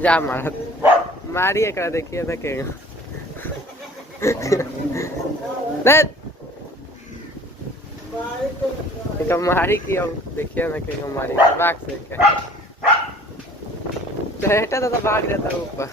जा मारिए कर देखिए देखेगा। मारी की अब देखिए ना कि मारी बाघ से क्या तो भाग जाता है ऊपर।